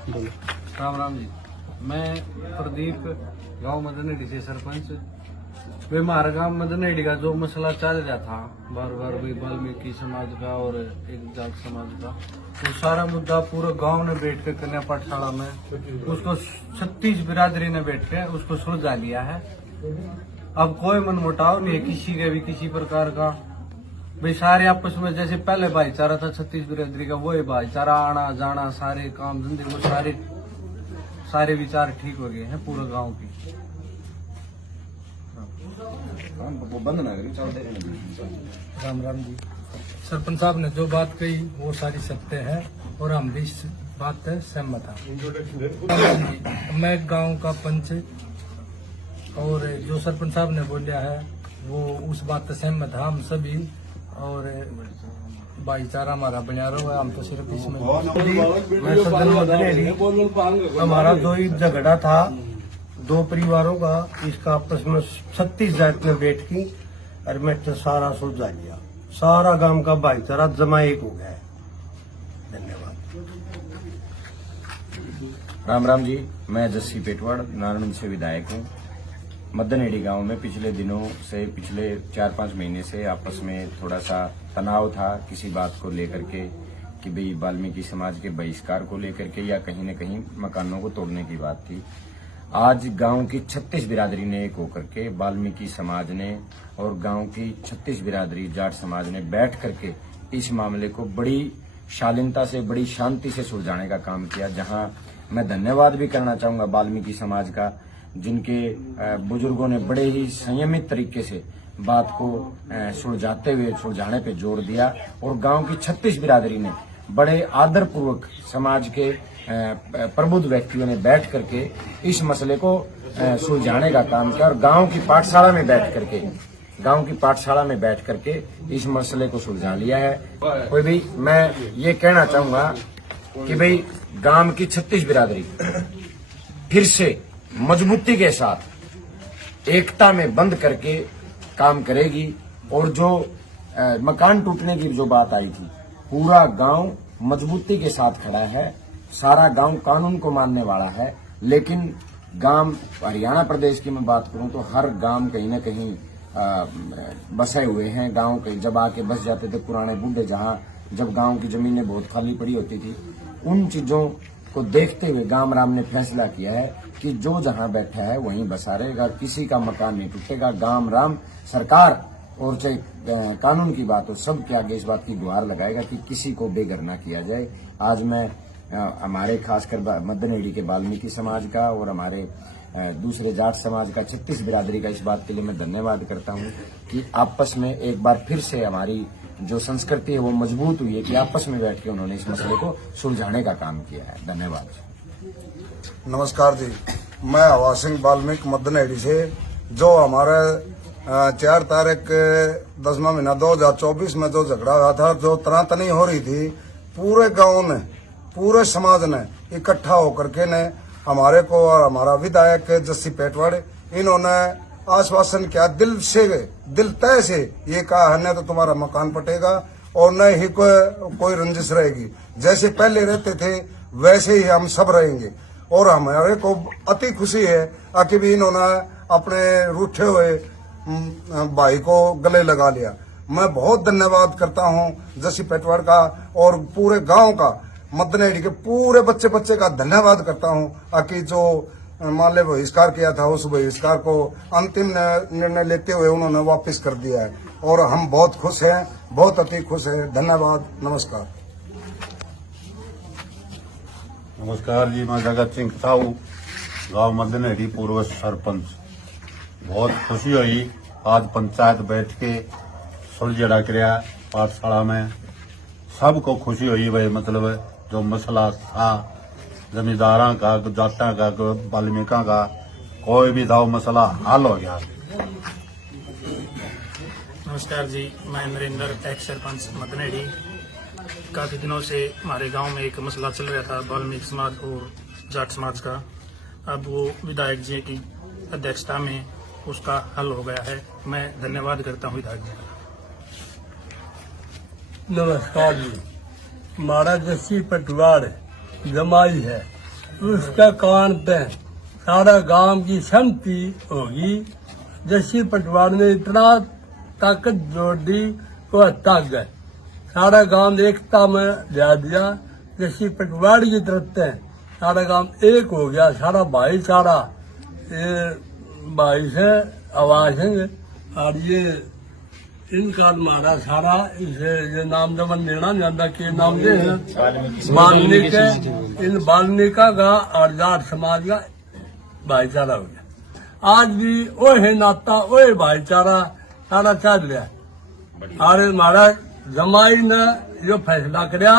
राम राम जी। मैं प्रदीप गांव मदनहेड़ी से सरपंच। वे हमारे गांव मदनहेड़ी का जो मसला चल रहा था बार बार भी वाल्मीकि समाज का और एक जाट समाज का, वो सारा मुद्दा पूरे गांव ने बैठ कर कन्या पाठशाला में उसको 36 बिरादरी ने बैठ के उसको सुलझा लिया है। अब कोई मनमुटाव नहीं है किसी के भी किसी प्रकार का। भाई सारे आपस में जैसे पहले भाईचारा था 36 बिरादरी का, वही भाईचारा, आना जाना, सारे काम धंधे, वो सारे विचार ठीक हो गए हैं पूरे गांव की। बंद ना करी, चलते राम राम जी। सरपंच साहब ने जो बात कही वो सारी सत्य है और हम भी इस बात से सहमत हैं। मैं गांव का पंच और जो सरपंच साहब ने बोलिया है वो उस बात से सहमत है हम सभी। और भाईचारा हमारा बना रहा है, हम तो सिर्फ इसमें हमारा जो झगड़ा था दो परिवारों का, इसका आपस में 36 जात में बैठ की और मैं तो सारा सुलझा लिया। सारा गांव का भाईचारा जमा एक हो गया है। धन्यवाद। राम राम जी। मैं जस्सी पेटवाड़ नारायण से विधायक हूँ। मदनहेड़ी गांव में पिछले दिनों से, पिछले 4-5 महीने से आपस में थोड़ा सा तनाव था किसी बात को लेकर के कि भाई वाल्मीकि समाज के बहिष्कार को लेकर के या कहीं न कहीं मकानों को तोड़ने की बात थी। आज गांव की 36 बिरादरी ने एक होकर के, वाल्मीकि समाज ने और गांव की 36 बिरादरी जाट समाज ने बैठ करके इस मामले को बड़ी शालीनता से, बड़ी शांति से सुलझाने का काम किया। जहां मैं धन्यवाद भी करना चाहूंगा वाल्मीकि समाज का, जिनके बुजुर्गों ने बड़े ही संयमित तरीके से बात को सुलझाने पे जोर दिया और गांव की 36 बिरादरी ने बड़े आदरपूर्वक समाज के प्रबुद्ध व्यक्तियों ने बैठ करके इस मसले को सुलझाने का काम किया और गांव की पाठशाला में बैठ करके इस मसले को सुलझा लिया है। कोई भी मैं ये कहना चाहूंगा कि भाई गांव की 36 बिरादरी फिर से मजबूती के साथ एकता में बंद करके काम करेगी और जो मकान टूटने की जो बात आई थी, पूरा गांव मजबूती के साथ खड़ा है। सारा गांव कानून को मानने वाला है। लेकिन गांव हरियाणा प्रदेश की मैं बात करूं तो हर गांव कहीं न कहीं बसे हुए हैं। गांव कहीं जब आके बस जाते थे पुराने बूढ़े, जहां जब गांव की जमीनें बहुत खाली पड़ी होती थी, उन चीजों को देखते हुए गांव राम ने फैसला किया है कि जो जहां बैठा है वहीं बसा रहेगा, किसी का मकान नहीं टूटेगा। गांव राम सरकार और चाहे कानून की बात हो, सबके आगे इस बात की गुहार लगाएगा कि किसी को बेघर ना किया जाए। आज मैं हमारे खासकर मदनहेड़ी के वाल्मीकि समाज का और हमारे दूसरे जाट समाज का 36 बिरादरी का इस बात के लिए मैं धन्यवाद करता हूं कि आपस में एक बार फिर से हमारी जो संस्कृति है वो मजबूत हुई है कि आपस में बैठ के उन्होंने इस मसले को सुलझाने का काम किया है। धन्यवाद। नमस्कार जी। मैं हवा सिंह वाल्मीकि मदनहेड़ी से। जो हमारे 4 तारीख 10वां महीना 2024 में जो झगड़ा हुआ था, जो तनातनी हो रही थी, पूरे गांव ने, पूरे समाज ने इकट्ठा होकर के ने हमारे को और हमारा विधायक जस्सी पेटवाड़, इन्होंने आश्वासन किया, दिल तय से ये कहा है, न तो तुम्हारा मकान पटेगा और न ही कोई रंजिश रहेगी। जैसे पहले रहते थे वैसे ही हम सब रहेंगे। और हमारे को अति खुशी है कि भी इन्होंने अपने रूठे हुए भाई को गले लगा लिया। मैं बहुत धन्यवाद करता हूं जस्सी पेटवाड़ का और पूरे गांव का, मदनहेड़ी के पूरे बच्चे का धन्यवाद करता हूं कि जो मान ले बहिष्कार किया था, उस बहिष्कार को अंतिम निर्णय लेते हुए उन्होंने वापस कर दिया है और हम बहुत खुश हैं, बहुत अति खुश हैं। धन्यवाद। नमस्कार। नमस्कार जी। मैं जगत सिंह साहू, गांव मदनहेड़ी पूर्व सरपंच। बहुत खुशी हुई आज पंचायत बैठ के सुलझा कराया पाठशाला में। सबको खुशी हुई भाई, मतलब जो मसला था जमींदारों का, जाटा का, वाल्मीका का, कोई भी था मसला हल हो गया। नमस्कार जी। मैं नरेंद्र, एक्स सरपंच मदनहेड़ी। काफी दिनों से हमारे गांव में एक मसला चल रहा था वाल्मीकि समाज और जाट समाज का। अब वो विधायक जी की अध्यक्षता में उसका हल हो गया है। मैं धन्यवाद करता हूँ विधायक जी का। नमस्कार जी। हमारा जस्सी पेटवाड़ जमाई है उसके कारण पे सारा गांव की सहमति होगी। जैसी पटवार ने इतना ताकत जोड़ दी वो तक गए, सारा गांव एकता में ला दिया। जैसी पटवार की तरफ से सारा गांव एक हो गया, सारा भाईचारा भाई से आवाज है। और ये इनका हमारा सारा इसे ये नाम जब लेना ज्यादा के नाम दे वाल्मीकि, इन वाल्मीकि का और जाट समाज का भाईचारा हो गया। आज भी वो है नाता, वो है भाईचारा सारा चल रहा है। और हमारा जमाई ने जो फैसला कराया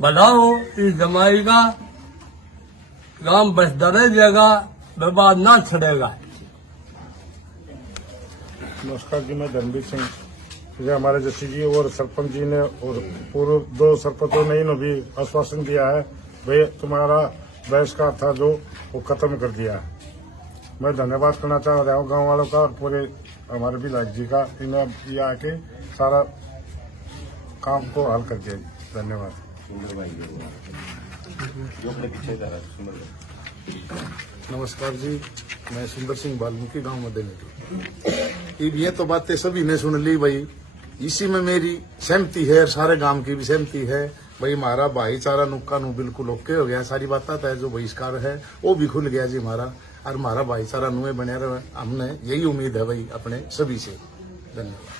भला हो, इस जमाई का गांव बसता रह जाएगा, विवाद ना छड़ेगा। नमस्कार जी, मैं धर्मवीर सिंह। ये हमारे जसी जी और सरपंच जी ने और पूर्व 2 सरपंचों ने भी आश्वासन दिया है भाई तुम्हारा बहिष्कार था जो वो खत्म कर दिया है। मैं धन्यवाद करना चाह रहा हूँ गांव वालों का और पूरे हमारे विधायक जी का, इन्हें ये आके सारा काम को हल कर दिया। धन्यवाद। नमस्कार जी, मैं सुंदर सिंह वाल्मीकि गांव मदनेड़ी। ये तो बातें सभी ने सुन ली भाई, इसी में मेरी सहमति है और सारे गांव की भी सहमति है भाई। हमारा भाईचारा नुक्का नु बिल्कुल ओके हो गया। सारी बातें है जो बहिष्कार है वो भी खुल गया जी हमारा, और हमारा भाईचारा नुए बने रहे। हमने यही उम्मीद है भाई अपने सभी से। धन्यवाद।